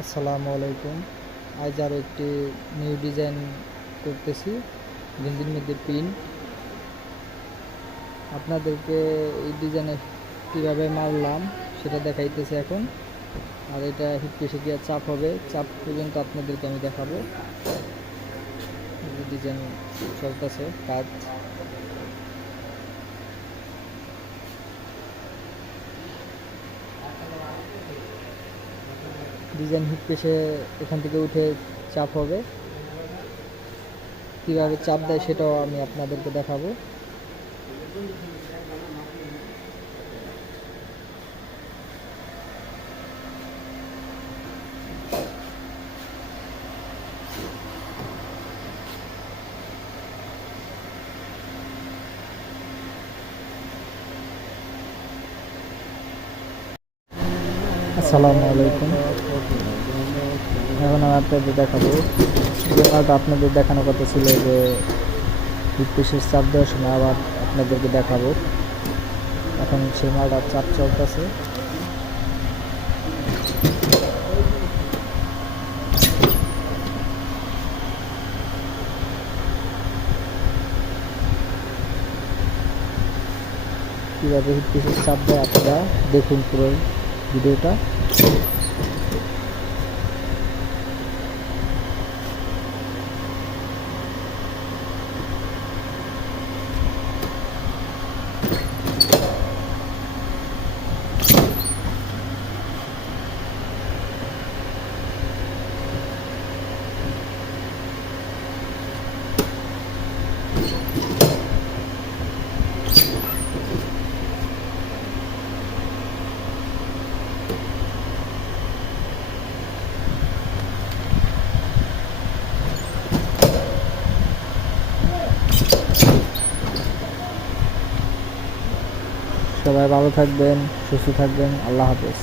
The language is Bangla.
আসসালামু আলাইকুম। আজ আরও একটি নিউ ডিজাইন করতেছি, গেঞ্জির মধ্যে প্রিন্ট। আপনাদেরকে এই ডিজাইনে কীভাবে মারলাম সেটা দেখাইতেছি এখন। আর এটা হিট পেশে গিয়ে চাপ হবে, চাপ পর্যন্ত আপনাদেরকে আমি দেখাবো। ডিজাইন চলতেছে কাজ। ডিজাইন হিট পেশে এখান থেকে উঠে চাপ হবে, কীভাবে চাপ দেয় সেটাও আমি আপনাদেরকে দেখাবো। আসসালামু আলাইকুম। এখন আমি আপনাদের দেখাবো যে মালটা আপনাদের দেখানোর কথা ছিল, যে হিট পেশের চাপ দেওয়ার সময় আবার আপনাদেরকে দেখাবো। এখন সেই মালটার চাপ চলতেছে। কীভাবে হিট পেশের চাপ দেয় আপনারা দেখুন পুরো ভিডিওটা। সবাই ভালো থাকবেন, সুস্থ থাকবেন। আল্লাহ হাফেজ।